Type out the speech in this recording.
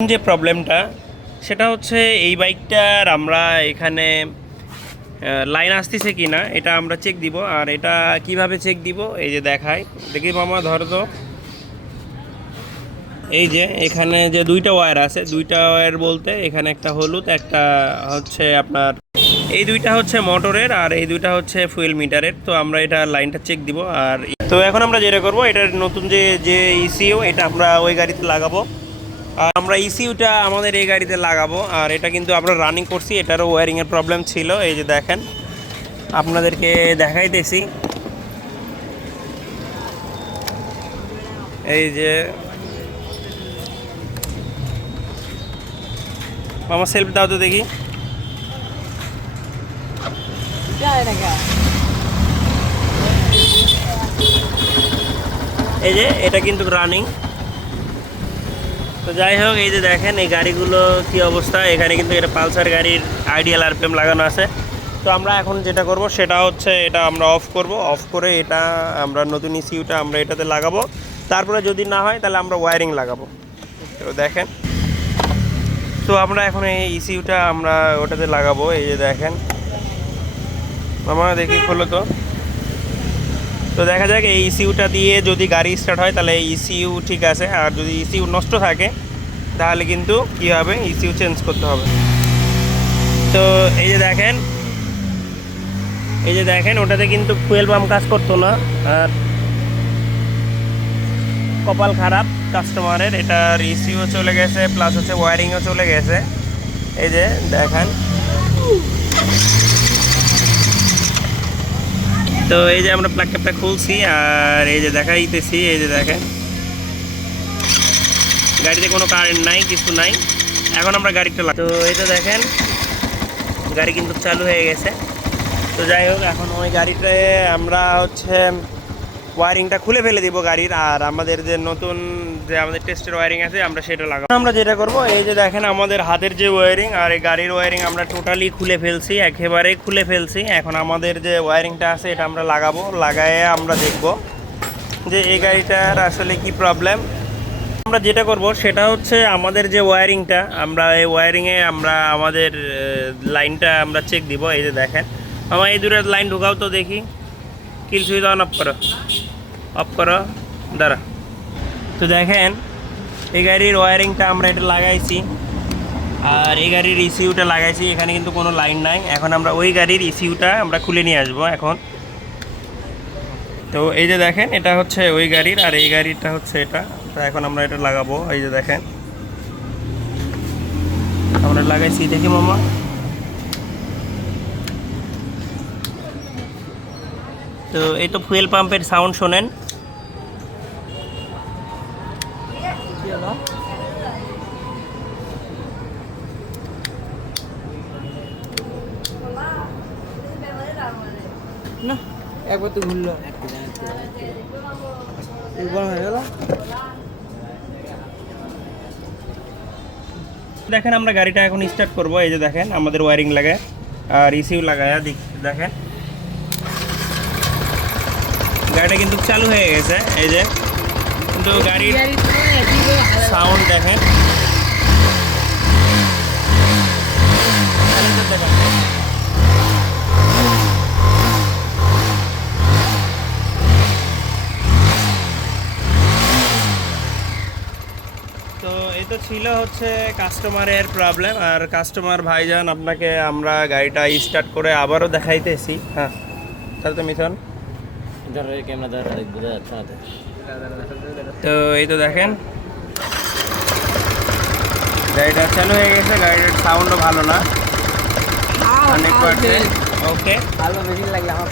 যে প্রবলেমটা সেটা হচ্ছে এই বাইকটার আমরা এখানে লাইন আসতেছে কি না এটা আমরা চেক দিব। আর এটা কিভাবে চেক দিব এই যে দেখাই, দেখি মামা ধর তো। এই যে এখানে যে দুইটা ওয়্যার আছে, দুইটা ওয়্যার বলতে এখানে একটা হলুদ, একটা হচ্ছে আপনার এই দুইটা হচ্ছে মোটরের আর এই দুইটা হচ্ছে ফুয়েল মিটারের। তো আমরা এটা লাইনটা চেক দিব। আর তো এখন আমরা যেটা করব, এটার নতুন যে যে ইসিউ এটা আমরা ওই গাড়িতে লাগাবো। আর আমরা ইসিউটা আমাদের এই গাড়িতে লাগাবো। আর এটা কিন্তু আমরা রানিং করছি, এটারও ওয়্যারিংয়ের প্রবলেম ছিল। এই যে দেখেন, আপনাদেরকে দেখাইতেছি। এই যে আমার সেলফি দাও তো দেখি। এই যে এটা কিন্তু রানিং। তো যাই হোক, এই যে দেখেন এই গাড়িগুলো কি অবস্থা। এখানে কিন্তু এটা পালসার গাড়ির আইডিয়াল আরপিএম লাগানো আছে। তো আমরা এখন যেটা করব সেটা হচ্ছে এটা আমরা অফ করব। অফ করে এটা আমরা নতুন ইসিউটা আমরা এটাতে লাগাবো। তারপরে যদি না হয় তাহলে আমরা ওয়্যারিং লাগাবো। তো দেখেন, তো আমরা এখন এই ইসিউটা আমরা ওটাতে লাগাবো। এই যে দেখেন মামা, দেখি খোলো তো। তো দেখা যাক এই ইসিউটা দিয়ে যদি গাড়ি স্টার্ট হয় তাহলে ইসিউ ঠিক আছে, আর যদি ইসিউ নষ্ট থাকে তাহলে কিন্তু কী হবে, ইসিউ চেঞ্জ করতে হবে। তো এই যে দেখেন, এই যে দেখেন ওটাতে কিন্তু ফুয়েল পাম্প কাজ করতো না। আর কপাল খারাপ কাস্টমারের, এটার ইসিউ চলে গেছে প্লাস হচ্ছে ওয়্যারিংও চলে গেছে। এই যে দেখেন, তো এই যে আমরা প্লাগ ক্যাপটা খুলছি আর এই যে দেখাইতেছি। এই যে দেখেন গাড়িতে কোনো কারেন্ট নাই, কিছু নাই। এখন আমরা গাড়িটা তো এই তো দেখেন গাড়ি কিন্তু চালু হয়ে গেছে। তো যাই হোক, এখন ওই গাড়িটায় আমরা হচ্ছে ওয়্যারিংটা খুলে ফেলে দিব গাড়ির। আর আমাদের যে নতুন যে আমাদের টেস্টের ওয়্যারিং আছে আমরা সেটা লাগাবো। আমরা যেটা করব, এই যে দেখেন আমাদের হাতের যে ওয়্যারিং আর এই গাড়ির ওয়্যারিং আমরা টোটালি খুলে ফেলছি, একেবারেই খুলে ফেলছি। এখন আমাদের যে ওয়্যারিংটা আছে এটা আমরা লাগাবো। লাগায়ে আমরা দেখব যে এই গাড়িটার আসলে কি প্রবলেম। আমরা যেটা করব সেটা হচ্ছে আমাদের যে ওয়্যারিংটা, আমরা এই ওয়্যারিংয়ে আমরা আমাদের লাইনটা আমরা চেক দিব। এই যে দেখেন আমার এই দূরের লাইন ঢুকাও তো দেখি। কিল সুইচ অন অফ করো, অফ করো, দাঁড়া। তো দেখেন এই গাড়ির ওয়্যারিংটা আমরা এটা লাগাইছি আর এই গাড়ির ইসিউটা লাগাইছি। এখানে কিন্তু কোনো লাইন নাই। এখন আমরা ওই গাড়ির ইসিউটা আমরা খুলে নিয়ে আসবো এখন। তো এই যে দেখেন এটা হচ্ছে ওই গাড়ির আর এই গাড়িটা হচ্ছে এটা। তো এখন আমরা এটা লাগাবো। এই যে দেখেন আমরা লাগাইছি, দেখি মামা। তো এই তো ফুয়েল পাম্পের সাউন্ড শোনেন। না একবার তো ঘুরলো হয়ে গেল। দেখেন আমরা গাড়িটা এখন স্টার্ট করব। এই যে দেখেন আমাদের ওয়্যারিং লাগায় আর ইসিউ লাগায় দেখেন গাড়িটা কিন্তু চালু হয়ে গেছে। এই যে কিন্তু গাড়ির সাউন্ড দেখেন, তো এই তো ছিল হচ্ছে কাস্টমারের প্রবলেম। আর কাস্টমার ভাইজান আপনাকে আমরা গাড়িটা স্টার্ট করে আবারও দেখাইতেছি। হ্যাঁ তাহলে তো মিথন তো এই তো দেখেন গাড়িটা চালু হয়ে গেছে। গাড়ির সাউন্ডও ভালো না, 100%। ওকে, ভালো বেশি লাগলে আমার